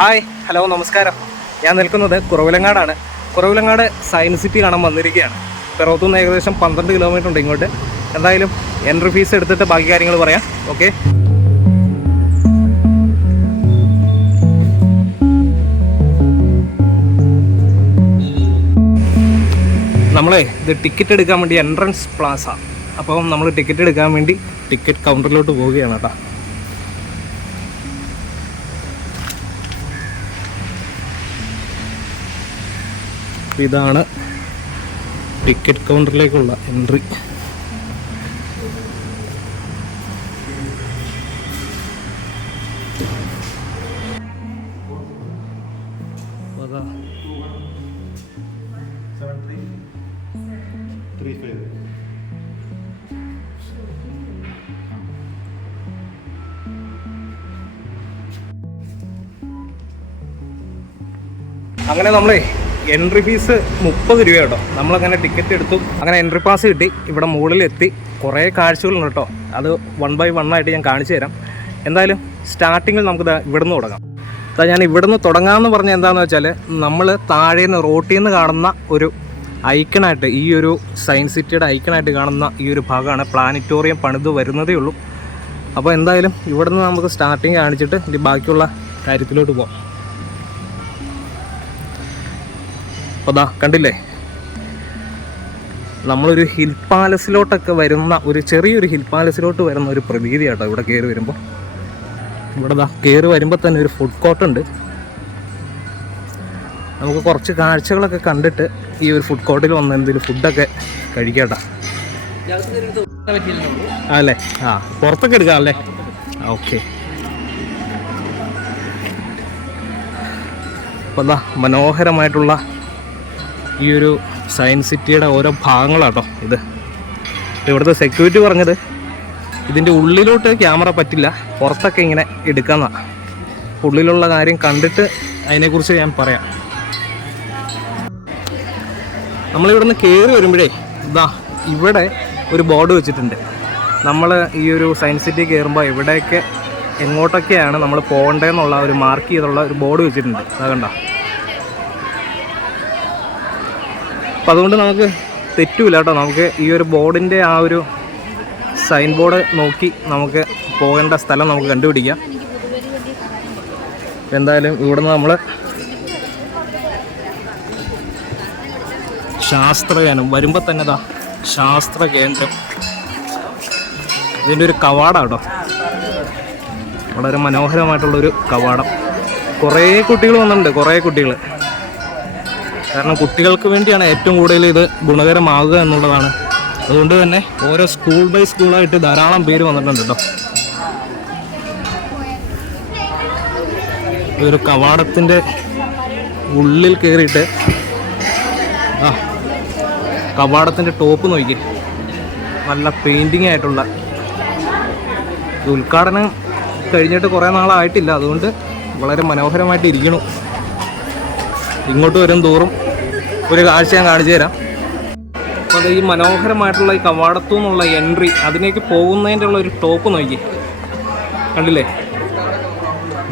Hi hello നമസ്കാരം. ഞാൻ നിൽക്കുന്നത് കുറവിലങ്ങാടാണ്. കുറവിലങ്ങാട് സയൻസ് സിറ്റി കാണാൻ വന്നിരിക്കുകയാണ്. പിറവത്തുനിന്ന് ഏകദേശം 12 കിലോമീറ്റർ ഉണ്ട് ഇങ്ങോട്ട്. എന്തായാലും എൻട്രി ഫീസ് എടുത്തിട്ട് ബാക്കി കാര്യങ്ങൾ പറയാം. ഓക്കെ, നമ്മളെ ഇത് ടിക്കറ്റ് എടുക്കാൻ വേണ്ടി എൻട്രൻസ് പ്ലാസ. അപ്പം നമ്മൾ ടിക്കറ്റ് എടുക്കാൻ വേണ്ടി ടിക്കറ്റ് കൗണ്ടറിലോട്ട് പോവുകയാണ് കേട്ടോ. ഇതാണ് ടിക്കറ്റ് കൗണ്ടറിലേക്കുള്ള എൻട്രി. അങ്ങനെ നമ്മളെ എൻട്രി ഫീസ് 30 രൂപ കേട്ടോ. നമ്മളങ്ങനെ ടിക്കറ്റ് എടുത്തു, അങ്ങനെ എൻട്രി പാസ് കിട്ടി. ഇവിടെ മുകളിലെത്തി. കുറേ കാഴ്ചകളുണ്ട് കേട്ടോ. അത് 1 by 1 ആയിട്ട് ഞാൻ കാണിച്ചു തരാം. എന്തായാലും സ്റ്റാർട്ടിങ്ങിൽ നമുക്ക് ഇവിടുന്ന് തുടങ്ങാം. ഞാൻ ഇവിടുന്ന് തുടങ്ങാമെന്ന് പറഞ്ഞാൽ എന്താണെന്ന് വെച്ചാൽ, നമ്മൾ താഴേന്ന് റോട്ടിൽ നിന്ന് കാണുന്ന ഒരു ഐക്കണായിട്ട്, ഈ ഒരു സയൻസ് സിറ്റിയുടെ ഐക്കണായിട്ട് കാണുന്ന ഈ ഒരു ഭാഗമാണ്. പ്ലാനറ്റോറിയം പണിത് വരുന്നതേ ഉള്ളൂ. അപ്പോൾ എന്തായാലും ഇവിടുന്ന് നമുക്ക് സ്റ്റാർട്ടിങ് കാണിച്ചിട്ട് ഇനി ബാക്കിയുള്ള കാര്യത്തിലോട്ട് പോകാം. അപ്പോൾ ദാ കണ്ടില്ലേ, നമ്മളൊരു ഹിൽ പാലസിലോട്ടൊക്കെ വരുന്ന, ഒരു ചെറിയൊരു ഹിൽ പാലസിലോട്ട് വരുന്ന ഒരു പ്രതീതി കേട്ടോ ഇവിടെ കയറി വരുമ്പോൾ. ഇവിടെ ദാ കയറി വരുമ്പോൾ തന്നെ ഒരു ഫുഡ് കോർട്ടുണ്ട്. നമുക്ക് കുറച്ച് കാഴ്ചകളൊക്കെ കണ്ടിട്ട് ഈ ഒരു ഫുഡ് കോർട്ടിൽ വന്ന് എന്തെങ്കിലും ഫുഡൊക്കെ കഴിക്കാട്ടോ. അല്ലേ, പുറത്തൊക്കെ എടുക്കാം അല്ലേ. ഓക്കെ, അപ്പോൾ ദാ മനോഹരമായിട്ടുള്ള ഈ ഒരു സയൻസ് സിറ്റിയുടെ ഓരോ ഭാഗങ്ങളാട്ടോ ഇത്. ഇവിടുത്തെ സെക്യൂരിറ്റി പറഞ്ഞത് ഇതിൻ്റെ ഉള്ളിലോട്ട് ക്യാമറ പറ്റില്ല, പുറത്തൊക്കെ ഇങ്ങനെ എടുക്കാമെന്നാണ്. ഉള്ളിലുള്ള കാര്യം കണ്ടിട്ട് അതിനെക്കുറിച്ച് ഞാൻ പറയാം. നമ്മളിവിടുന്ന് കയറി വരുമ്പോഴേ ഇതാ ഇവിടെ ഒരു ബോർഡ് വെച്ചിട്ടുണ്ട്. നമ്മൾ ഈ ഒരു സയൻസ് സിറ്റി കയറുമ്പോൾ ഇവിടെയൊക്കെ എങ്ങോട്ടൊക്കെയാണ് നമ്മൾ പോകേണ്ടതെന്നുള്ള ഒരു മാർക്ക് ചെയ്തുള്ള ഒരു ബോർഡ് വെച്ചിട്ടുണ്ട്. അതുകൊണ്ട, അപ്പം അതുകൊണ്ട് നമുക്ക് തെറ്റില്ല കേട്ടോ. നമുക്ക് ഈ ഒരു ബോർഡിൻ്റെ ആ ഒരു സൈൻ ബോർഡ് നോക്കി നമുക്ക് പോകേണ്ട സ്ഥലം നമുക്ക് കണ്ടുപിടിക്കാം. എന്തായാലും ഇവിടുന്ന് നമ്മൾ ശാസ്ത്രയാനം വരുമ്പോൾ തന്നെ ഇതാ ശാസ്ത്ര കേന്ദ്രം, ഇതിൻ്റെ ഒരു കവാടം കേട്ടോ. വളരെ മനോഹരമായിട്ടുള്ളൊരു കവാടം. കുറേ കുട്ടികൾ വന്നിട്ടുണ്ട്, കുറേ കുട്ടികൾ. കാരണം കുട്ടികൾക്ക് വേണ്ടിയാണ് ഏറ്റവും കൂടുതൽ ഇത് ഗുണകരമാകുക എന്നുള്ളതാണ്. അതുകൊണ്ട് തന്നെ ഓരോ സ്കൂൾ ബൈ സ്കൂളായിട്ട് ധാരാളം പേര് വന്നിട്ടുണ്ട് കേട്ടോ. ഒരു കവാടത്തിൻ്റെ ഉള്ളിൽ കയറിയിട്ട് കവാടത്തിൻ്റെ ടോപ്പ് നോക്കി, നല്ല പെയിൻറ്റിങ് ആയിട്ടുള്ള. ഉദ്ഘാടനം കഴിഞ്ഞിട്ട് കുറേ നാളായിട്ടില്ല, അതുകൊണ്ട് വളരെ മനോഹരമായിട്ട് ഇരിക്കണം. ഇങ്ങോട്ട് വരും തോറും ഒരു കാഴ്ച ഞാൻ കാണിച്ചു തരാം. അപ്പോൾ അത് ഈ മനോഹരമായിട്ടുള്ള ഈ കവാടത്തു നിന്നുള്ള എൻട്രി, അതിലേക്ക് പോകുന്നതിൻ്റെ ഉള്ള ഒരു ടോപ്പ് നോക്കി, കണ്ടില്ലേ?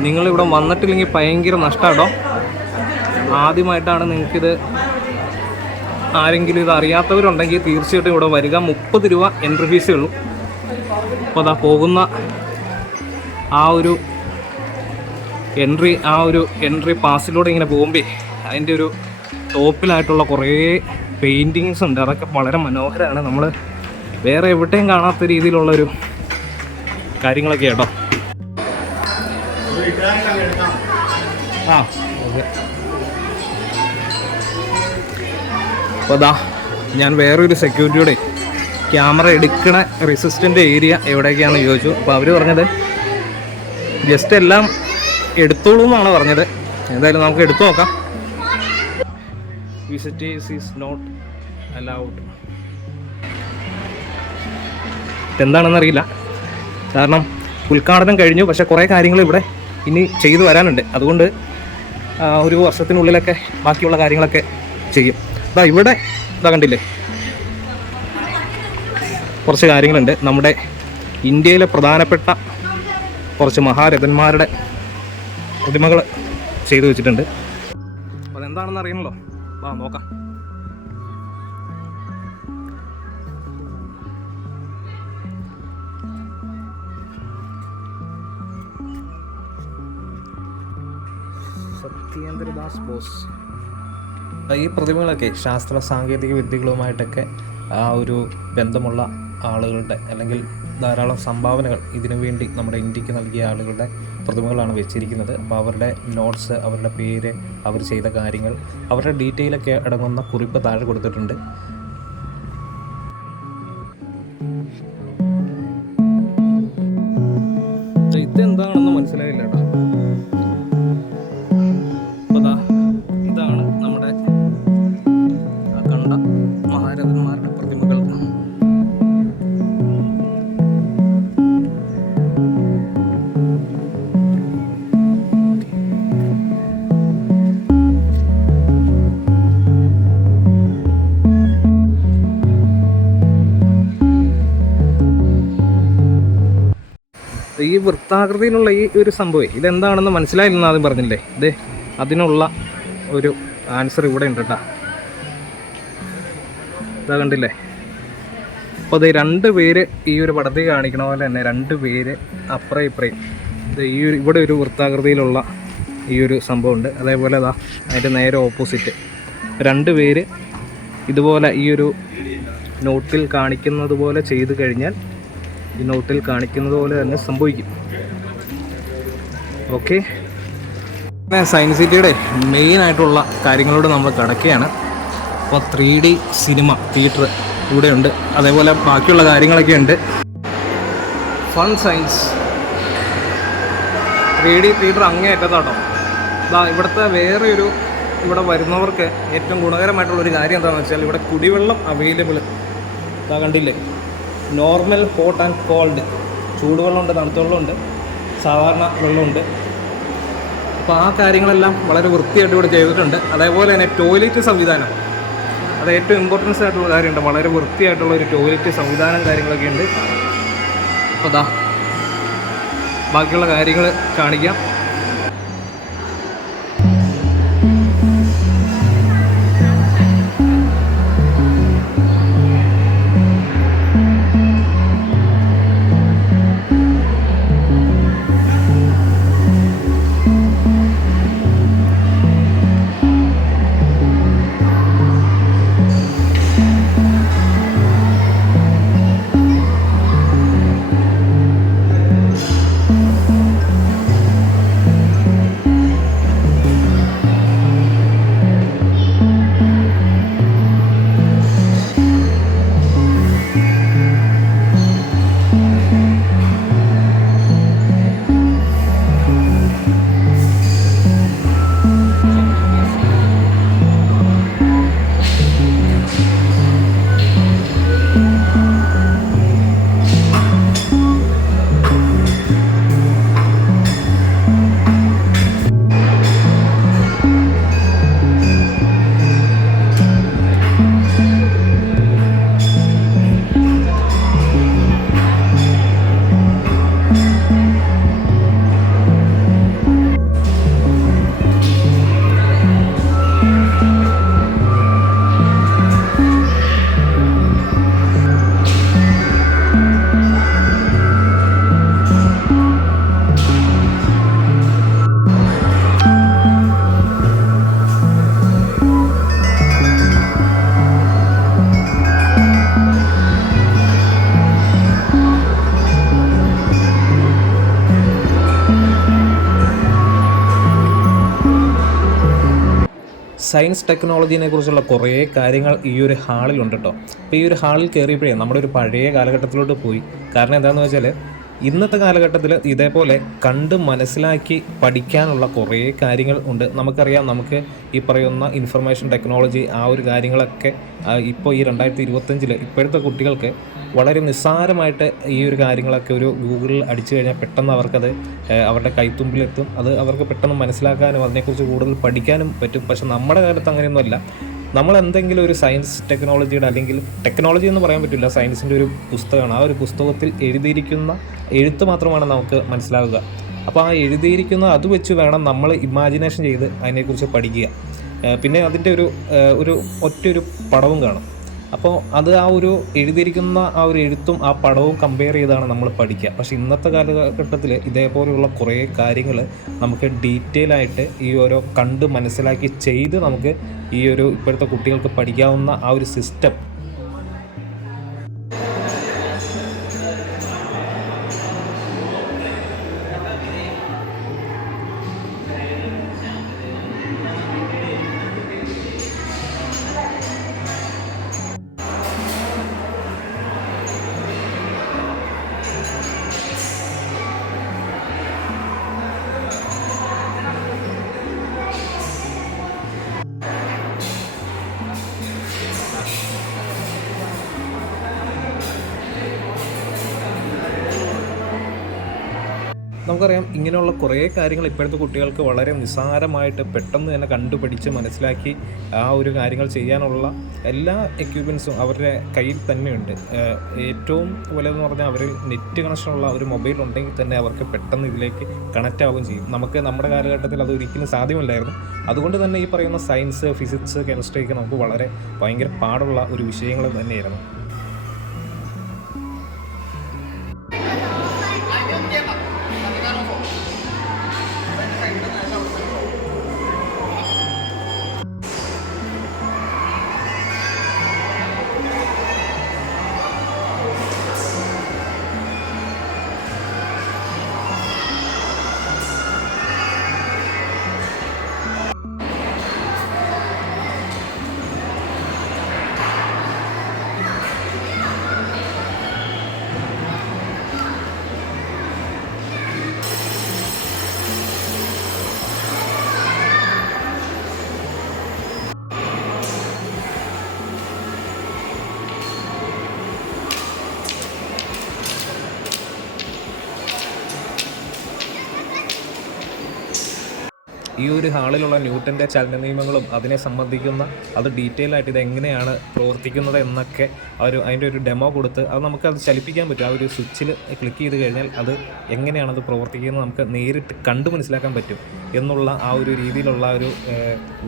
നിങ്ങളിവിടെ വന്നിട്ടില്ലെങ്കിൽ ഭയങ്കര നഷ്ടമാട്ടോ. ആദ്യമായിട്ടാണ് നിങ്ങൾക്കിത്, ആരെങ്കിലും ഇത് അറിയാത്തവരുണ്ടെങ്കിൽ തീർച്ചയായിട്ടും ഇവിടെ വരിക. 30 രൂപ എൻട്രി ഫീസേ ഉള്ളൂ. അപ്പോൾ അതാ പോകുന്ന ആ ഒരു എൻട്രി പാസിലൂടെ ഇങ്ങനെ പോകുമ്പോൾ അതിൻ്റെ ഒരു ടോപ്പിലായിട്ടുള്ള കുറേ പെയിൻറ്റിങ്സ് ഉണ്ട്. അതൊക്കെ വളരെ മനോഹരമാണ്. നമ്മൾ വേറെ എവിടെയും കാണാത്ത രീതിയിലുള്ളൊരു കാര്യങ്ങളൊക്കെ കേട്ടോ. ഓക്കെ, അപ്പോൾ അതാ ഞാൻ വേറൊരു സെക്യൂരിറ്റിയുടെ ക്യാമറ എടുക്കണ റെസിസ്റ്റൻ്റ് ഏരിയ എവിടേക്കാണെന്ന് ചോദിച്ചു. അപ്പോൾ അവർ പറഞ്ഞത് ജസ്റ്റ് എല്ലാം എടുത്തോളൂ എന്നാണ് പറഞ്ഞത്. എന്തായാലും നമുക്ക് എടുത്തു നോക്കാം. Visitors is not allowed. എന്താണെന്നറിയില്ല, കാരണം ഉദ്ഘാടനം കഴിഞ്ഞു. പക്ഷേ കുറേ കാര്യങ്ങൾ ഇവിടെ ഇനി ചെയ്തു വരാനുണ്ട്. അതുകൊണ്ട് ഒരു വർഷത്തിനുള്ളിലൊക്കെ ബാക്കിയുള്ള കാര്യങ്ങളൊക്കെ ചെയ്യും. അതാ ഇവിടെ ഇതാ കണ്ടില്ലേ, കുറച്ച് കാര്യങ്ങളുണ്ട്. നമ്മുടെ ഇന്ത്യയിലെ പ്രധാനപ്പെട്ട കുറച്ച് മഹാരഥന്മാരുടെ പ്രതിമകൾ ചെയ്തു വെച്ചിട്ടുണ്ട്. അപ്പോൾ അതെന്താണെന്ന് അറിയണല്ലോ, വാ നോക്കാം. സത്യേന്ദ്രദാസ് ബോസ്. ഈ പ്രതിമകളൊക്കെ ശാസ്ത്ര സാങ്കേതിക വിദ്യകളുമായിട്ടൊക്കെ ആ ഒരു ബന്ധമുള്ള ആളുകളുടെ അല്ലെങ്കിൽ ധാരാളം സംഭാവനകൾ ഇതിനു വേണ്ടി നമ്മുടെ ഇന്ത്യക്ക് നൽകിയ ആളുകളുടെ പ്രതിമകളാണ് വെച്ചിരിക്കുന്നത്. അപ്പോൾ അവരുടെ നോട്ട്സ്, അവരുടെ പേര്, അവർ ചെയ്ത കാര്യങ്ങൾ, അവരുടെ ഡീറ്റെയിലൊക്കെ അടങ്ങുന്ന കുറിപ്പ് താഴെ കൊടുത്തിട്ടുണ്ട്. ഇതെന്താണെന്ന് മനസ്സിലായില്ല കേട്ടോ. ഇതാണ് നമ്മുടെ കണ്ട മഹാരഥന്മാരുടെ പ്രതിമകൾ. ഈ വൃത്താകൃതിയിലുള്ള ഈ ഒരു സംഭവം ഇതെന്താണെന്ന് മനസ്സിലായില്ലെന്ന് ആദ്യം പറഞ്ഞില്ലേ. ഇത് അതിനുള്ള ഒരു ആൻസർ ഇവിടെ ഉണ്ട് കേട്ടോ. ഇതാ കണ്ടില്ലേ. അപ്പോൾ അത് 2 പേര് ഈ ഒരു പടത്തിൽ കാണിക്കണ പോലെ തന്നെ 2 പേര് അപ്പുറം ഇപ്പുറയും ഇത് ഈ ഒരു ഇവിടെ ഒരു വൃത്താകൃതിയിലുള്ള ഈ ഒരു സംഭവമുണ്ട്. അതേപോലെ അതാ അതിൻ്റെ നേരെ ഓപ്പോസിറ്റ് 2 പേര് ഇതുപോലെ ഈ ഒരു നോട്ടിൽ കാണിക്കുന്നത് പോലെ ചെയ്തു കഴിഞ്ഞാൽ ഈ നോട്ടിൽ കാണിക്കുന്നത് പോലെ തന്നെ സംഭവിക്കും. ഓക്കെ, സയൻസ് സിറ്റിയുടെ മെയിനായിട്ടുള്ള കാര്യങ്ങളോട് നമ്മൾ കിടക്കുകയാണ്. അപ്പോൾ 3D സിനിമ തിയേറ്റർ ഇവിടെയുണ്ട്, അതേപോലെ ബാക്കിയുള്ള കാര്യങ്ങളൊക്കെ ഉണ്ട്. ഫൺ സയൻസ് 3D തിയേറ്റർ അങ്ങേയറ്റത്താട്ടോ. ഇവിടുത്തെ വേറെ ഒരു ഇവിടെ വരുന്നവർക്ക് ഏറ്റവും ഗുണകരമായിട്ടുള്ളൊരു കാര്യം എന്താണെന്ന് വെച്ചാൽ ഇവിടെ കുടിവെള്ളം അവൈലബിൾ. കണ്ടില്ലേ, നോർമൽ, ഹോട്ട് ആൻഡ് കോൾഡ്, ചൂടുവെള്ളമുണ്ട്, തണുത്ത വെള്ളമുണ്ട്, സാധാരണ വെള്ളമുണ്ട്. അപ്പോൾ ആ കാര്യങ്ങളെല്ലാം വളരെ വൃത്തിയായിട്ട് ഇവിടെ ചെയ്തിട്ടുണ്ട്. അതേപോലെ തന്നെ ടോയ്ലറ്റ് സംവിധാനം, അത് ഏറ്റവും ഇമ്പോർട്ടൻസ് ആയിട്ടുള്ള കാര്യമുണ്ട്. വളരെ വൃത്തിയായിട്ടുള്ള ഒരു ടോയ്ലറ്റ് സംവിധാനം കാര്യങ്ങളൊക്കെ ഉണ്ട്. അപ്പോൾ ബാക്കിയുള്ള കാര്യങ്ങൾ കാണിക്കാം. സയൻസ് ടെക്നോളജീനെ കുറിച്ചുള്ള കുറേ കാര്യങ്ങൾ ഈ ഒരു ഹാളിലുണ്ട് കേട്ടോ. അപ്പോൾ ഈ ഒരു ഹാളിൽ കയറിയപ്പോഴേ നമ്മുടെ ഒരു പഴയ കാലഘട്ടത്തിലോട്ട് പോയി. കാരണം എന്താണെന്ന് വെച്ചാൽ ഇന്നത്തെ കാലഘട്ടത്തിൽ ഇതേപോലെ കണ്ട് മനസ്സിലാക്കി പഠിക്കാനുള്ള കുറേ കാര്യങ്ങൾ ഉണ്ട്. നമുക്കറിയാം, നമുക്ക് ഈ പറയുന്ന ഇൻഫർമേഷൻ ടെക്നോളജി ആ ഒരു കാര്യങ്ങളൊക്കെ ഇപ്പോൾ ഈ 2025 ഇപ്പോഴത്തെ കുട്ടികൾക്ക് വളരെ നിസ്സാരമായിട്ട് ഈ ഒരു കാര്യങ്ങളൊക്കെ ഒരു ഗൂഗിളിൽ അടിച്ചു കഴിഞ്ഞാൽ പെട്ടെന്ന് അവർക്കത് അവരുടെ കൈത്തുമ്പിലെത്തും. അത് അവർക്ക് പെട്ടെന്ന് മനസ്സിലാക്കാനും അതിനെക്കുറിച്ച് കൂടുതൽ പഠിക്കാനും പറ്റും. പക്ഷെ നമ്മുടെ കാലത്ത് അങ്ങനെയൊന്നുമല്ല. നമ്മൾ എന്തെങ്കിലും ഒരു സയൻസ് ടെക്നോളജിയുടെ, അല്ലെങ്കിൽ ടെക്നോളജി എന്ന് പറയാൻ പറ്റില്ല, സയൻസിൻ്റെ ഒരു പുസ്തകമാണ്. ആ ഒരു പുസ്തകത്തിൽ എഴുതിയിരിക്കുന്ന എഴുത്ത് മാത്രമാണ് നമുക്ക് മനസ്സിലാവുക. അപ്പോൾ ആ എഴുതിയിരിക്കുന്ന അത് വെച്ച് വേണം നമ്മൾ ഇമാജിനേഷൻ ചെയ്ത് അതിനെക്കുറിച്ച് പഠിക്കുക. പിന്നെ അതിൻ്റെ ഒരു ഒറ്റൊരു പടവും കാണും. അപ്പോൾ അത് ആ ഒരു എഴുതിയിരിക്കുന്ന ആ ഒരു എഴുത്തും ആ പടവും കമ്പയർ ചെയ്താണ് നമ്മൾ പഠിക്കുക. പക്ഷേ ഇന്നത്തെ കാലഘട്ടത്തിൽ ഇതേപോലെയുള്ള കുറേ കാര്യങ്ങൾ നമുക്ക് ഡീറ്റെയിൽ ആയിട്ട് ഈ ഓരോ കണ്ട് മനസ്സിലാക്കി ചെയ്ത് നമുക്ക് ഈ ഒരു ഇപ്പോഴത്തെ കുട്ടികൾക്ക് പഠിക്കാവുന്ന ആ ഒരു സിസ്റ്റം നമുക്കറിയാം. ഇങ്ങനെയുള്ള കുറേ കാര്യങ്ങൾ ഇപ്പോഴത്തെ കുട്ടികൾക്ക് വളരെ നിസ്സാരമായിട്ട് പെട്ടെന്ന് തന്നെ കണ്ടുപഠിച്ച് മനസ്സിലാക്കി ആ ഒരു കാര്യങ്ങൾ ചെയ്യാനുള്ള എല്ലാ എക്യുപ്മെൻസും അവരുടെ കയ്യിൽ തന്നെയുണ്ട്. ഏറ്റവും വലുതെന്ന് പറഞ്ഞാൽ അവരിൽ നെറ്റ് കണക്ഷനുള്ള ഒരു മൊബൈൽ ഉണ്ടെങ്കിൽ തന്നെ അവർക്ക് പെട്ടെന്ന് ഇതിലേക്ക് കണക്റ്റ് ആവുകയും ചെയ്യും. നമുക്ക് നമ്മുടെ കാലഘട്ടത്തിൽ അത് ഒരിക്കലും സാധ്യമല്ലായിരുന്നു. അതുകൊണ്ട് തന്നെ ഈ പറയുന്ന സയൻസ്, ഫിസിക്സ്, കെമിസ്ട്രി ഒക്കെ നമുക്ക് വളരെ ഭയങ്കര പാടുള്ള ഒരു വിഷയങ്ങൾ തന്നെയായിരുന്നു. ഈ ഒരു ഹാളിലുള്ള ന്യൂട്ടൻ്റെ ചലന നിയമങ്ങളും അതിനെ സംബന്ധിക്കുന്ന അത് ഡീറ്റെയിൽ ആയിട്ട് ഇതെങ്ങനെയാണ് പ്രവർത്തിക്കുന്നത് എന്നൊക്കെ അതിൻ്റെ ഒരു ഡെമോ കൊടുത്ത് അത് നമുക്കത് ചലിപ്പിക്കാൻ പറ്റും. ആ ഒരു സ്വിച്ചിൽ ക്ലിക്ക് ചെയ്ത് കഴിഞ്ഞാൽ അത് എങ്ങനെയാണത് പ്രവർത്തിക്കുന്നത് നമുക്ക് നേരിട്ട് കണ്ടു മനസ്സിലാക്കാൻ പറ്റും എന്നുള്ള ആ ഒരു രീതിയിലുള്ള ഒരു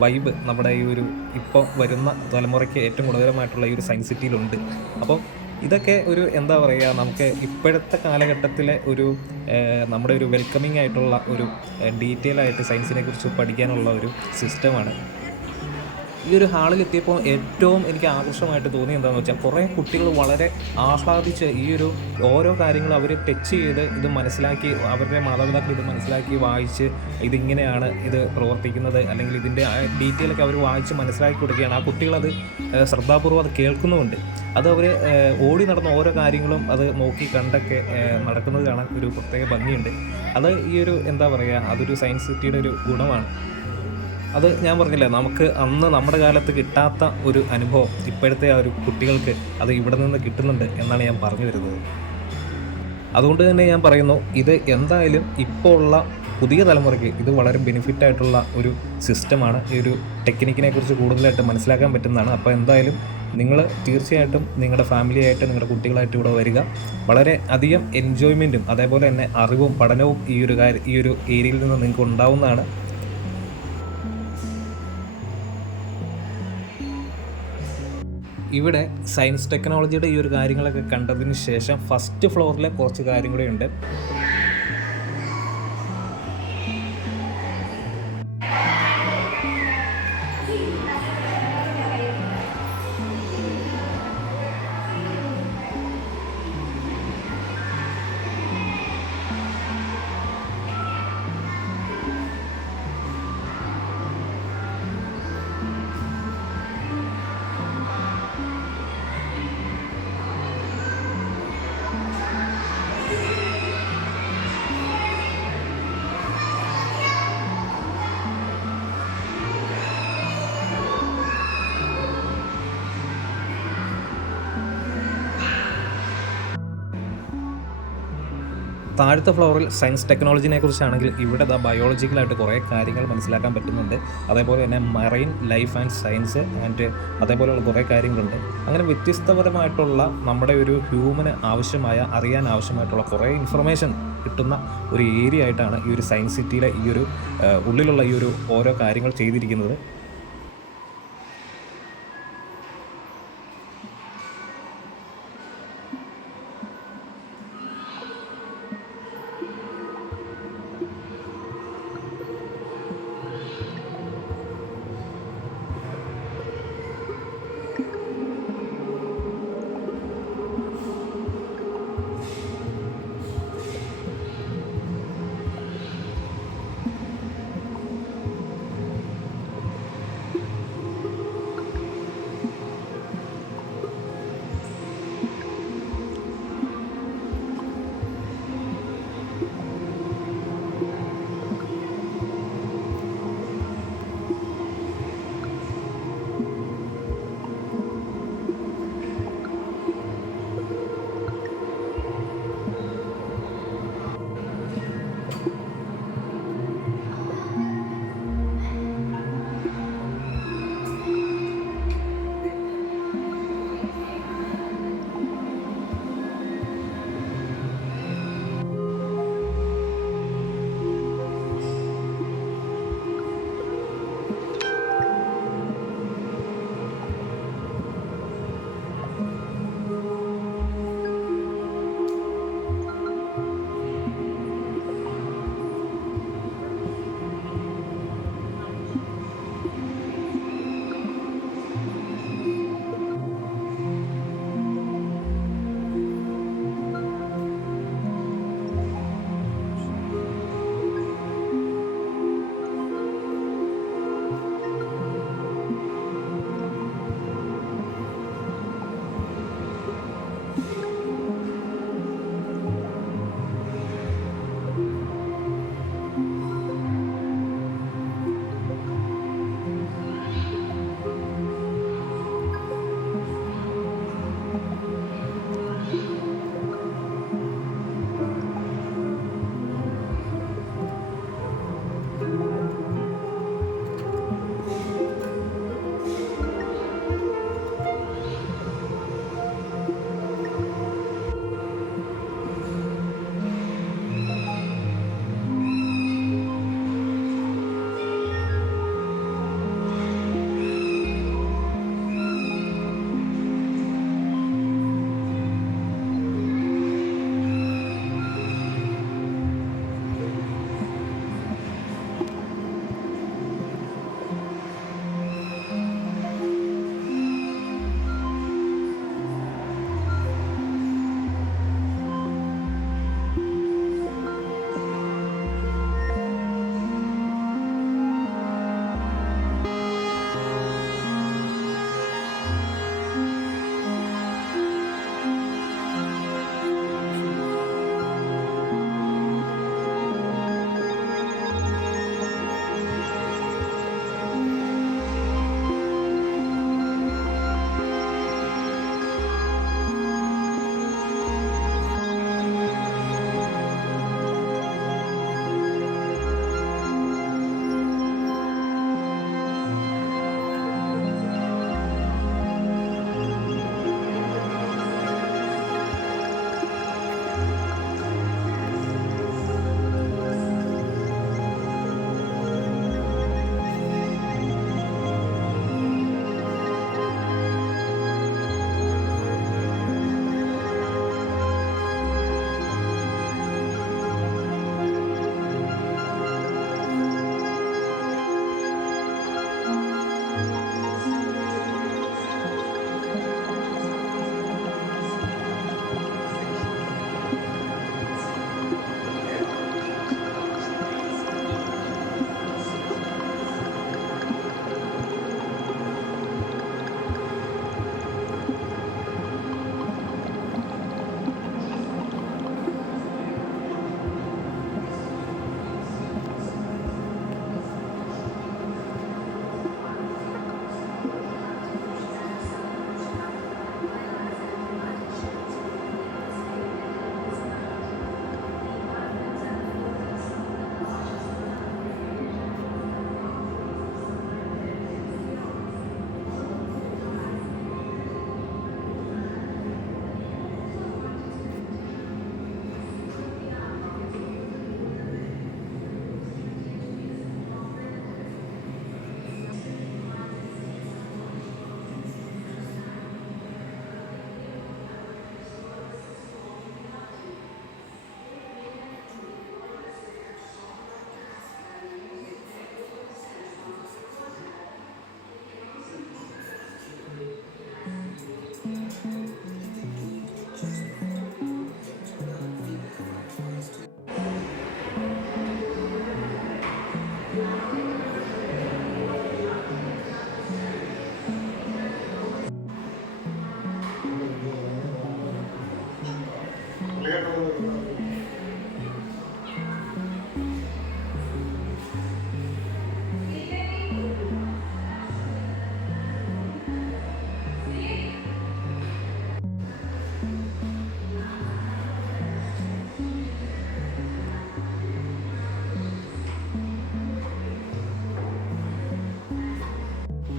വൈബ് നമ്മുടെ ഈ ഒരു ഇപ്പോൾ വരുന്ന തലമുറയ്ക്ക് ഏറ്റവും ഗുണകരമായിട്ടുള്ള ഈ ഒരു സയൻസ് സിറ്റിയിലുണ്ട്. അപ്പോൾ ഇതൊക്കെ ഒരു എന്താ പറയുക, നമുക്ക് ഇപ്പോഴത്തെ കാലഘട്ടത്തിലെ ഒരു നമ്മുടെ ഒരു വെൽക്കമിങ് ആയിട്ടുള്ള ഒരു ഡീറ്റെയിൽ ആയിട്ട് സയൻസിനെ കുറിച്ച് പഠിക്കാനുള്ള ഒരു സിസ്റ്റമാണ്. ഈ ഒരു ഹാളിലെത്തിയപ്പോൾ ഏറ്റവും എനിക്ക് ആകർഷകമായിട്ട് തോന്നി എന്താണെന്ന് വെച്ചാൽ കുറേ കുട്ടികൾ വളരെ ആഹ്ലാദിച്ച് ഈ ഒരു ഓരോ കാര്യങ്ങളും അവർ ടച്ച് ചെയ്ത് ഇത് മനസ്സിലാക്കി, അവരുടെ മാതാപിതാക്കൾ ഇത് മനസ്സിലാക്കി വായിച്ച് ഇതിങ്ങനെയാണ് ഇത് പ്രവർത്തിക്കുന്നത് അല്ലെങ്കിൽ ഇതിൻ്റെ ഡീറ്റെയിലൊക്കെ അവർ വായിച്ച് മനസ്സിലാക്കി കൊടുക്കുകയാണ്. ആ കുട്ടികളത് ശ്രദ്ധാപൂർവ്വം അത് കേൾക്കുന്നുമുണ്ട്. അത് അവർ ഓടി നടന്ന ഓരോ കാര്യങ്ങളും അത് നോക്കി കണ്ടൊക്കെ നടക്കുന്നത് കാണാൻ ഒരു പ്രത്യേക ഭംഗിയുണ്ട്. അത് ഈ ഒരു എന്താ പറയുക, അതൊരു സയൻസ് സിറ്റിയുടെ ഒരു ഗുണമാണ്. അത് ഞാൻ പറഞ്ഞില്ലേ, നമുക്ക് അന്ന് നമ്മുടെ കാലത്ത് കിട്ടാത്ത ഒരു അനുഭവം ഇപ്പോഴത്തെ ആ ഒരു കുട്ടികൾക്ക് അത് ഇവിടെ നിന്ന് കിട്ടുന്നുണ്ട് എന്നാണ് ഞാൻ പറഞ്ഞു വരുന്നത്. അതുകൊണ്ട് തന്നെ ഞാൻ പറയുന്നു, ഇത് എന്തായാലും ഇപ്പോൾ ഉള്ള പുതിയ തലമുറയ്ക്ക് ഇത് വളരെ ബെനിഫിറ്റായിട്ടുള്ള ഒരു സിസ്റ്റമാണ്. ഈ ഒരു ടെക്നിക്കിനെ കുറിച്ച് കൂടുതലായിട്ട് മനസ്സിലാക്കാൻ പറ്റുന്നതാണ്. അപ്പോൾ എന്തായാലും നിങ്ങൾ തീർച്ചയായിട്ടും നിങ്ങളുടെ ഫാമിലിയായിട്ട് നിങ്ങളുടെ കുട്ടികളായിട്ട് ഇവിടെ വരിക. വളരെ അധികം എൻജോയ്മെൻറ്റും അതേപോലെ തന്നെ അറിവും പഠനവും ഈ ഒരു ഏരിയയിൽ നിന്ന് നിങ്ങൾക്ക് ഉണ്ടാവുന്നതാണ്. ഇവിടെ സയൻസ് ടെക്നോളജിയുടെ ഈ ഒരു കാര്യങ്ങളൊക്കെ കണ്ടതിന് ശേഷം ഫസ്റ്റ് ഫ്ലോറിലെ കുറച്ച് കാര്യം കൂടെ ഉണ്ട്. താഴത്തെ ഫ്ലോറിൽ സയൻസ് ടെക്നോളജിനെ കുറിച്ചാണെങ്കിൽ ഇവിടെ ബയോളജിക്കലായിട്ട് കുറേ കാര്യങ്ങൾ മനസ്സിലാക്കാൻ പറ്റുന്നുണ്ട്. അതേപോലെ തന്നെ മറൈൻ ലൈഫ് ആൻഡ് സയൻസ് അതേപോലെയുള്ള കുറേ കാര്യങ്ങളുണ്ട്. അങ്ങനെ വ്യത്യസ്തപരമായിട്ടുള്ള നമ്മുടെ ഒരു ഹ്യൂമന് അറിയാൻ ആവശ്യമായിട്ടുള്ള കുറേ ഇൻഫർമേഷൻ കിട്ടുന്ന ഒരു ഏരിയ ആയിട്ടാണ് ഈ ഒരു സയൻസ് സിറ്റിയിലെ ഈ ഒരു ഉള്ളിലുള്ള ഈ ഒരു ഓരോ കാര്യങ്ങൾ ചെയ്തിരിക്കുന്നത്.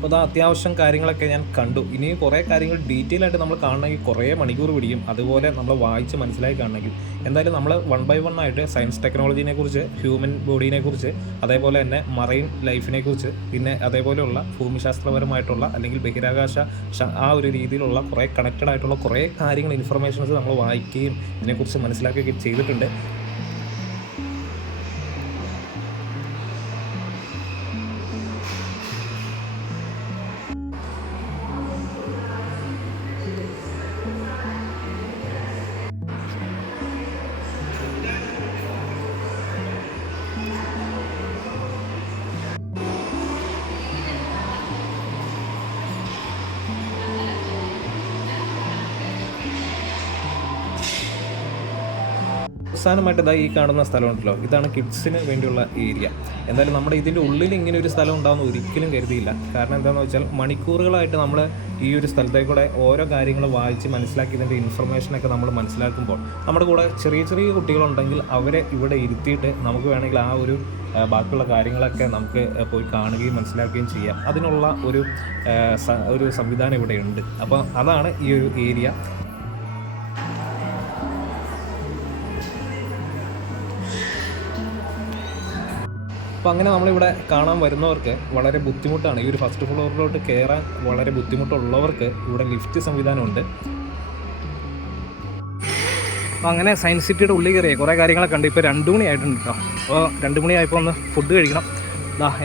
അപ്പോൾ അത് അത്യാവശ്യം കാര്യങ്ങളൊക്കെ ഞാൻ കണ്ടു. ഇനി കുറേ കാര്യങ്ങൾ ഡീറ്റെയിൽ ആയിട്ട് നമ്മൾ കാണണമെങ്കിൽ കുറേ മണിക്കൂർ പിടിക്കും. അതുപോലെ നമ്മൾ വായിച്ച് മനസ്സിലാക്കി കാണണമെങ്കിൽ എന്തായാലും നമ്മൾ 1 by 1 ആയിട്ട് സയൻസ് ടെക്നോളജിനെ കുറിച്ച്, ഹ്യൂമൻ ബോഡീനെ കുറിച്ച്, അതേപോലെ തന്നെ മറൈൻ ലൈഫിനെ കുറിച്ച്, പിന്നെ അതേപോലെയുള്ള ഭൂമിശാസ്ത്രപരമായിട്ടുള്ള അല്ലെങ്കിൽ ബഹിരാകാശ ആ ഒരു രീതിയിലുള്ള കുറേ കണക്റ്റഡ് ആയിട്ടുള്ള കുറേ കാര്യങ്ങൾ, ഇൻഫർമേഷൻസ് നമ്മൾ വായിക്കുകയും ഇതിനെക്കുറിച്ച് മനസ്സിലാക്കുകയൊക്കെ ചെയ്തിട്ടുണ്ട്. അവസാനമായിട്ട് ഈ കാണുന്ന സ്ഥലമുണ്ടല്ലോ, ഇതാണ് കിഡ്സിന് വേണ്ടിയുള്ള ഏരിയ. എന്തായാലും നമ്മുടെ ഇതിൻ്റെ ഉള്ളിൽ ഇങ്ങനെ ഒരു സ്ഥലം ഉണ്ടാകുമെന്ന് ഒരിക്കലും കരുതിയില്ല. കാരണം എന്താണെന്ന് വെച്ചാൽ മണിക്കൂറുകളായിട്ട് നമ്മൾ ഈ ഒരു സ്ഥലത്തേക്കൂടെ ഓരോ കാര്യങ്ങൾ വായിച്ച് മനസ്സിലാക്കി ഇതിൻ്റെ ഇൻഫർമേഷനൊക്കെ നമ്മൾ മനസ്സിലാക്കുമ്പോൾ നമ്മുടെ കൂടെ ചെറിയ ചെറിയ കുട്ടികളുണ്ടെങ്കിൽ അവരെ ഇവിടെ ഇരുത്തിയിട്ട് നമുക്ക് വേണമെങ്കിൽ ആ ഒരു ബാക്കിയുള്ള കാര്യങ്ങളൊക്കെ നമുക്ക് പോയി കാണുകയും മനസ്സിലാക്കുകയും ചെയ്യാം. അതിനുള്ള ഒരു സംവിധാനം ഇവിടെയുണ്ട്. അപ്പോൾ അതാണ് ഈ ഒരു ഏരിയ. അപ്പോൾ അങ്ങനെ നമ്മളിവിടെ കാണാൻ വരുന്നവർക്ക് വളരെ ബുദ്ധിമുട്ടാണ്. ഈ ഒരു ഫസ്റ്റ് ഫ്ലോറിലോട്ട് കയറാൻ വളരെ ബുദ്ധിമുട്ടുള്ളവർക്ക് ഇവിടെ ലിഫ്റ്റ് സംവിധാനമുണ്ട്. അപ്പോൾ അങ്ങനെ സയൻസ് സിറ്റിയുടെ ഉള്ളിൽ കയറിയ കുറേ കാര്യങ്ങളൊക്കെ ഉണ്ട്. ഇപ്പോൾ 2 മണിയായിട്ടുണ്ട് കേട്ടോ. അപ്പോൾ 2 മണിയായപ്പോൾ ഒന്ന് ഫുഡ് കഴിക്കണം.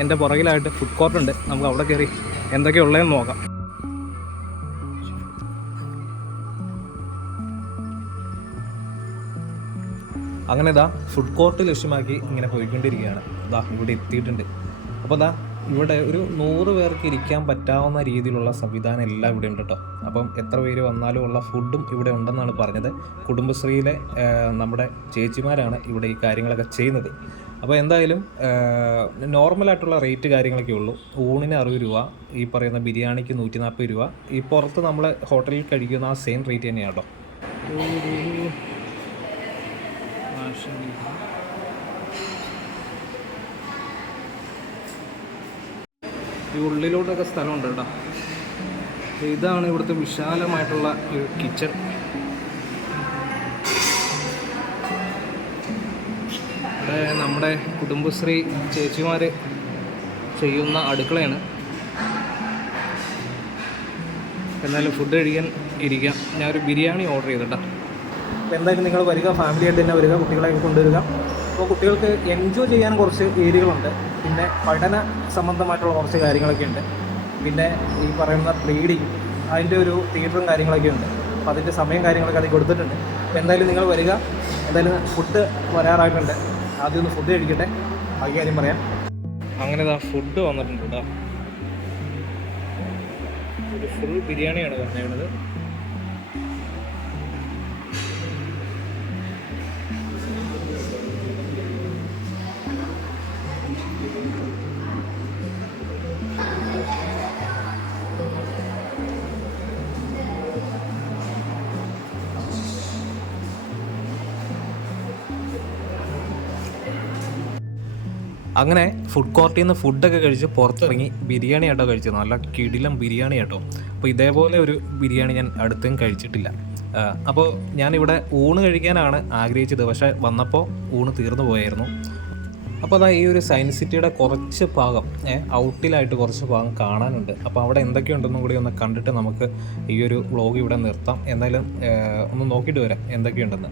എൻ്റെ പുറകിലായിട്ട് ഫുഡ് കോർട്ടുണ്ട്. നമുക്ക് അവിടെ കയറി എന്തൊക്കെയുള്ളതെന്ന് നോക്കാം. അങ്ങനെ ഫുഡ് കോർട്ട് ലക്ഷ്യമാക്കി ഇങ്ങനെ പോയിക്കൊണ്ടിരിക്കുകയാണ്. ഇവിടെ എത്തിയിട്ടുണ്ട്. അപ്പോൾ ഇവിടെ ഒരു 100 പേർക്ക് ഇരിക്കാൻ പറ്റാവുന്ന രീതിയിലുള്ള സംവിധാനം എല്ലാം ഇവിടെ ഉണ്ട് കേട്ടോ. അപ്പം എത്ര പേര് വന്നാലും ഉള്ള ഫുഡും ഇവിടെ ഉണ്ടെന്നാണ് പറഞ്ഞത്. കുടുംബശ്രീയിലെ നമ്മുടെ ചേച്ചിമാരാണ് ഇവിടെ ഈ കാര്യങ്ങളൊക്കെ ചെയ്യുന്നത്. അപ്പോൾ എന്തായാലും നോർമലായിട്ടുള്ള റേറ്റ് കാര്യങ്ങളൊക്കെ ഉള്ളൂ. ഊണിന് 60 രൂപ, ഈ പറയുന്ന ബിരിയാണിക്ക് 140 രൂപ. ഈ പുറത്ത് നമ്മൾ ഹോട്ടലിൽ കഴിക്കുന്ന ആ സെയിം റേറ്റ് തന്നെയാണ് കേട്ടോ. ഈ ഉള്ളിലോട്ടൊക്കെ സ്ഥലമുണ്ട് കേട്ടോ. ഇതാണ് ഇവിടുത്തെ വിശാലമായിട്ടുള്ള ഒരു കിച്ചൺ. ഇവിടെ നമ്മുടെ കുടുംബശ്രീ ചേച്ചിമാർ ചെയ്യുന്ന അടുക്കളയാണ്. എന്നാലും ഫുഡ് കഴിക്കാൻ ഇരിക്കാം. ഞാനൊരു ബിരിയാണി ഓർഡർ ചെയ്തിട്ടാ. അപ്പോൾ എന്തായാലും നിങ്ങൾ വരിക, ഫാമിലിയായിട്ട് തന്നെ വരിക, കുട്ടികളെയൊക്കെ കൊണ്ടുവരിക. അപ്പോൾ കുട്ടികൾക്ക് എൻജോയ് ചെയ്യാൻ കുറച്ച് ഏരിയകളുണ്ട്. പിന്നെ പഠന സംബന്ധമായിട്ടുള്ള കുറച്ച് കാര്യങ്ങളൊക്കെ ഉണ്ട്. പിന്നെ ഈ പറയുന്ന ബ്ലീഡിങ്, അതിൻ്റെ ഒരു തിയേറ്ററും കാര്യങ്ങളൊക്കെ ഉണ്ട്. അപ്പോൾ അതിൻ്റെ സമയം കാര്യങ്ങളൊക്കെ അതിൽ കൊടുത്തിട്ടുണ്ട്. അപ്പോൾ എന്തായാലും നിങ്ങൾ വരിക. എന്തായാലും ഫുഡ് വരാറായിട്ടുണ്ട്. ആദ്യം ഒന്ന് ഫുഡ് കഴിക്കട്ടെ, ബാക്കി കാര്യം പറയാം. അങ്ങനെ ഫുഡ് വന്നിട്ടുണ്ട് കേട്ടോ. ഒരു ഫുൾ ബിരിയാണിയാണ് പറഞ്ഞത്. അങ്ങനെ ഫുഡ് കോർട്ടിൽ നിന്ന് ഫുഡൊക്കെ കഴിച്ച് പുറത്തിറങ്ങി ബിരിയാണി ആട്ടോ കഴിച്ചത്. നല്ല കിടിലം ബിരിയാണി ആട്ടോ. അപ്പോൾ ഇതേപോലെ ഒരു ബിരിയാണി ഞാൻ അടുത്തും കഴിച്ചിട്ടില്ല. അപ്പോൾ ഞാനിവിടെ ഊണ് കഴിക്കാനാണ് ആഗ്രഹിച്ചത്. പക്ഷേ വന്നപ്പോൾ ഊണ് തീർന്നു പോയായിരുന്നു. അപ്പോൾ ഈ ഒരു സയൻസ് സിറ്റിയുടെ കുറച്ച് ഭാഗം ഔട്ടിലായിട്ട് കുറച്ച് ഭാഗം കാണാനുണ്ട്. അപ്പോൾ അവിടെ എന്തൊക്കെയുണ്ടെന്നും കൂടി ഒന്ന് കണ്ടിട്ട് നമുക്ക് ഈ ഒരു വ്ളോഗ് ഇവിടെ നിർത്താം. എന്തായാലും ഒന്ന് നോക്കിയിട്ട് വരാം എന്തൊക്കെയുണ്ടെന്ന്.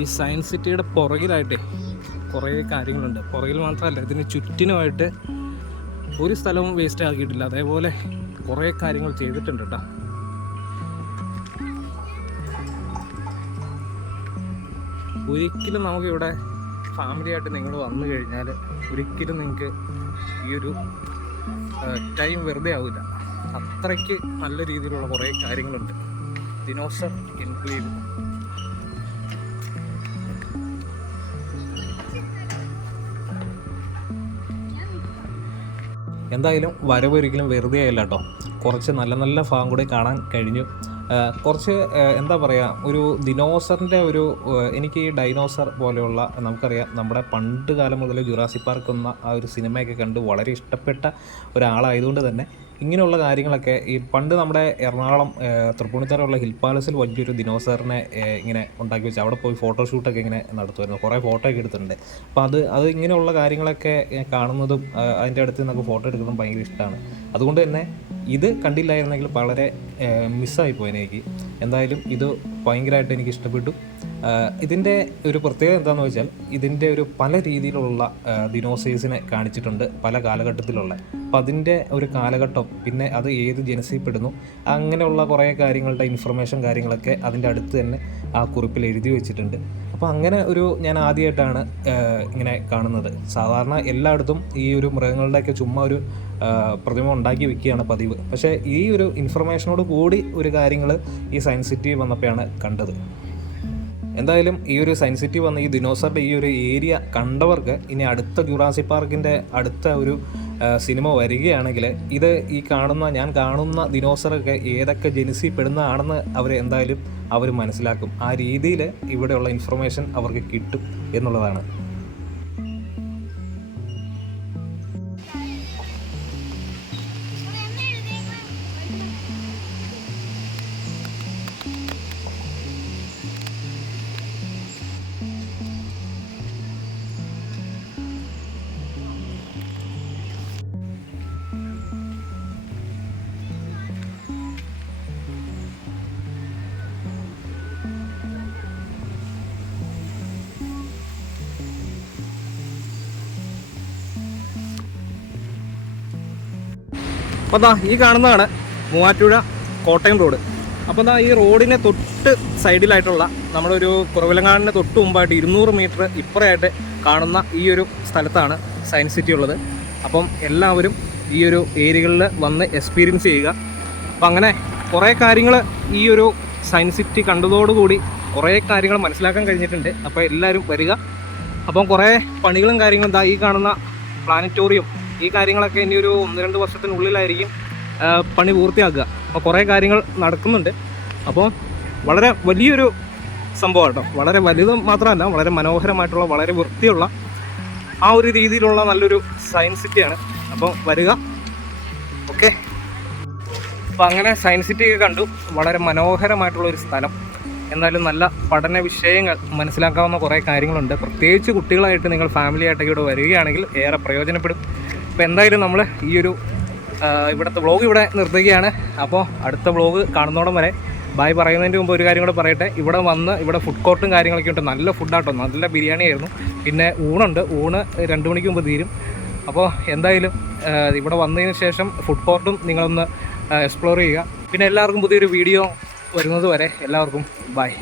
ഈ സയൻസ് സിറ്റിയുടെ പുറകിലായിട്ട് കുറേ കാര്യങ്ങളുണ്ട്. പുറകിൽ മാത്രമല്ല, ഇതിന് ചുറ്റിനുമായിട്ട് ഒരു സ്ഥലവും വേസ്റ്റ് ആക്കിയിട്ടില്ല. അതേപോലെ കുറേ കാര്യങ്ങൾ ചെയ്തിട്ടുണ്ട് കേട്ടോ. ഒരിക്കലും നമുക്കിവിടെ ഫാമിലിയായിട്ട് നിങ്ങൾ വന്നു കഴിഞ്ഞാൽ ഒരിക്കലും നിങ്ങൾക്ക് ഈ ഒരു ടൈം വെറുതെ ആവില്ല. അത്രയ്ക്ക് നല്ല രീതിയിലുള്ള കുറേ കാര്യങ്ങളുണ്ട്. Dinosaur enclave. എന്തായാലും വരവൊരിക്കലും വെറുതെ ആയില്ല കേട്ടോ. കുറച്ച് നല്ല നല്ല ഭാഗം കൂടി കാണാൻ കഴിഞ്ഞു. കുറച്ച് എന്താ പറയുക, ഒരു ദിനോസറിൻ്റെ ഒരു എനിക്ക് ഈ ഡൈനോസർ പോലെയുള്ള, നമുക്കറിയാം നമ്മുടെ പണ്ട് കാലം മുതൽ ജുറാസിക് പാർക്ക് എന്ന ആ ഒരു സിനിമയൊക്കെ കണ്ട് വളരെ ഇഷ്ടപ്പെട്ട ഒരാളായതുകൊണ്ട് തന്നെ ഇങ്ങനെയുള്ള കാര്യങ്ങളൊക്കെ ഈ പണ്ട് നമ്മുടെ എറണാകുളം തൃപ്പൂണിത്തറയുള്ള ഹിൽ പാലസിൽ വലിയൊരു ദിനോസറിനെ ഇങ്ങനെ ഉണ്ടാക്കി വെച്ച് അവിടെ പോയി ഫോട്ടോഷൂട്ടൊക്കെ ഇങ്ങനെ നടത്തുമായിരുന്നു. കുറേ ഫോട്ടോ ഒക്കെ എടുത്തിട്ടുണ്ട്. അപ്പോൾ അത് ഇങ്ങനെയുള്ള കാര്യങ്ങളൊക്കെ കാണുന്നതും അതിൻ്റെ അടുത്ത് നിന്നൊക്കെ ഫോട്ടോ എടുക്കുന്നതും ഭയങ്കര ഇഷ്ടമാണ്. അതുകൊണ്ട് തന്നെ ഇത് കണ്ടില്ലായിരുന്നെങ്കിൽ വളരെ മിസ്സായിപ്പോയി എനിക്ക്. എന്തായാലും ഇത് ഭയങ്കരമായിട്ട് എനിക്ക് ഇഷ്ടപ്പെട്ടു. ഇതിൻ്റെ ഒരു പ്രത്യേകത എന്താണെന്ന് വെച്ചാൽ ഇതിൻ്റെ ഒരു പല രീതിയിലുള്ള ദിനോസേഴ്സിനെ കാണിച്ചിട്ടുണ്ട്, പല കാലഘട്ടത്തിലുള്ള. അപ്പം അതിൻ്റെ ഒരു കാലഘട്ടം, പിന്നെ അത് ഏത് ജനസിൽപ്പെടുന്നു, അങ്ങനെയുള്ള കുറേ കാര്യങ്ങളുടെ ഇൻഫർമേഷൻ കാര്യങ്ങളൊക്കെ അതിൻ്റെ അടുത്ത് തന്നെ ആ കുറിപ്പിൽ എഴുതി വെച്ചിട്ടുണ്ട്. അപ്പോൾ അങ്ങനെ ഒരു ഞാൻ ആദ്യമായിട്ടാണ് ഇങ്ങനെ കാണുന്നത്. സാധാരണ എല്ലായിടത്തും ഈ ഒരു മൃഗങ്ങളുടെയൊക്കെ ചുമ്മാ ഒരു പ്രതിമ ഉണ്ടാക്കി വെക്കുകയാണ് പതിവ്. പക്ഷേ ഈ ഒരു ഇൻഫർമേഷനോട് കൂടി ഒരു കാര്യങ്ങൾ ഈ സയൻസ് സിറ്റി വന്നപ്പോഴാണ് കണ്ടത്. എന്തായാലും ഈ ഒരു സയൻസ് സിറ്റി വന്ന ഈ ദിനോസറിൻ്റെ ഈ ഒരു ഏരിയ കണ്ടവർക്ക് ഇനി അടുത്ത ജുറാസിക് പാർക്കിൻ്റെ അടുത്ത ഒരു സിനിമ വരികയാണെങ്കിൽ ഞാൻ കാണുന്ന ദിനോസറൊക്കെ ഏതൊക്കെ ജനുസിൽ പെടുന്നതാണെന്ന് അവർ മനസ്സിലാക്കും. ആ രീതിയിൽ ഇവിടെയുള്ള ഇൻഫർമേഷൻ അവർക്ക് കിട്ടും എന്നുള്ളതാണ്. അപ്പോൾ ഈ കാണുന്നതാണ് മൂവാറ്റുപുഴ കോട്ടയം റോഡ്. അപ്പോൾ ഈ റോഡിനെ തൊട്ട് സൈഡിലായിട്ടുള്ള നമ്മുടെ ഒരു കുറവിലങ്ങാടിന് തൊട്ട് മുമ്പായിട്ട് 200 മീറ്റർ ഇപ്പുറമായിട്ട് കാണുന്ന ഈ ഒരു സ്ഥലത്താണ് സയൻസ് സിറ്റി ഉള്ളത്. അപ്പം എല്ലാവരും ഈ ഒരു ഏരിയകളിൽ വന്ന് എക്സ്പീരിയൻസ് ചെയ്യുക. അപ്പം അങ്ങനെ കുറേ കാര്യങ്ങൾ ഈ ഒരു സയൻസ് സിറ്റി കണ്ടതോടുകൂടി കുറേ കാര്യങ്ങൾ മനസ്സിലാക്കാൻ കഴിഞ്ഞിട്ടുണ്ട്. അപ്പോൾ എല്ലാവരും വരിക. അപ്പം കുറേ പണികളും കാര്യങ്ങളും ഈ കാണുന്ന പ്ലാനറ്റോറിയം, ഈ കാര്യങ്ങളൊക്കെ ഇനി ഒരു 1-2 വർഷത്തിനുള്ളിലായിരിക്കും പണി പൂർത്തിയാക്കുക. അപ്പോൾ കുറേ കാര്യങ്ങൾ നടക്കുന്നുണ്ട്. അപ്പോൾ വളരെ വലിയൊരു സംഭവം കേട്ടോ. വളരെ വലുത് മാത്രമല്ല, വളരെ മനോഹരമായിട്ടുള്ള, വളരെ വൃത്തിയുള്ള ആ ഒരു രീതിയിലുള്ള നല്ലൊരു സയൻസ് സിറ്റിയാണ്. അപ്പോൾ വരിക. ഓക്കെ. അപ്പോൾ അങ്ങനെ സയൻസ് സിറ്റിയൊക്കെ കണ്ടു. വളരെ മനോഹരമായിട്ടുള്ളൊരു സ്ഥലം. എന്നാലും നല്ല പഠന വിഷയങ്ങൾ മനസ്സിലാക്കാവുന്ന കുറേ കാര്യങ്ങളുണ്ട്. പ്രത്യേകിച്ച് കുട്ടികളായിട്ട് നിങ്ങൾ ഫാമിലി ആയിട്ടൊക്കെ ഇവിടെ വരികയാണെങ്കിൽ ഏറെ പ്രയോജനപ്പെടും. അപ്പോൾ എന്തായാലും നമ്മൾ ഈ ഒരു ഇവിടുത്തെ വ്ളോഗ് ഇവിടെ നിർത്തുകയാണ്. അപ്പോൾ അടുത്ത വ്ളോഗ് കാണുന്നോടം വരെ ബായ് പറയുന്നതിന് മുമ്പ് ഒരു കാര്യം കൂടെ പറയട്ടെ. ഇവിടെ ഫുഡ് കോർട്ടും കാര്യങ്ങളൊക്കെ ഉണ്ട്. നല്ല ഫുഡാട്ടോ, നല്ല ബിരിയാണി ആയിരുന്നു. പിന്നെ ഊണ് 2 മണിക്ക് മുമ്പ് തീരും. അപ്പോൾ എന്തായാലും ഇവിടെ വന്നതിന് ശേഷം ഫുഡ് കോർട്ടും നിങ്ങളൊന്ന് എക്സ്പ്ലോർ ചെയ്യുക. പിന്നെ എല്ലാവർക്കും പുതിയൊരു വീഡിയോ വരുന്നത് വരെ എല്ലാവർക്കും ബായ്.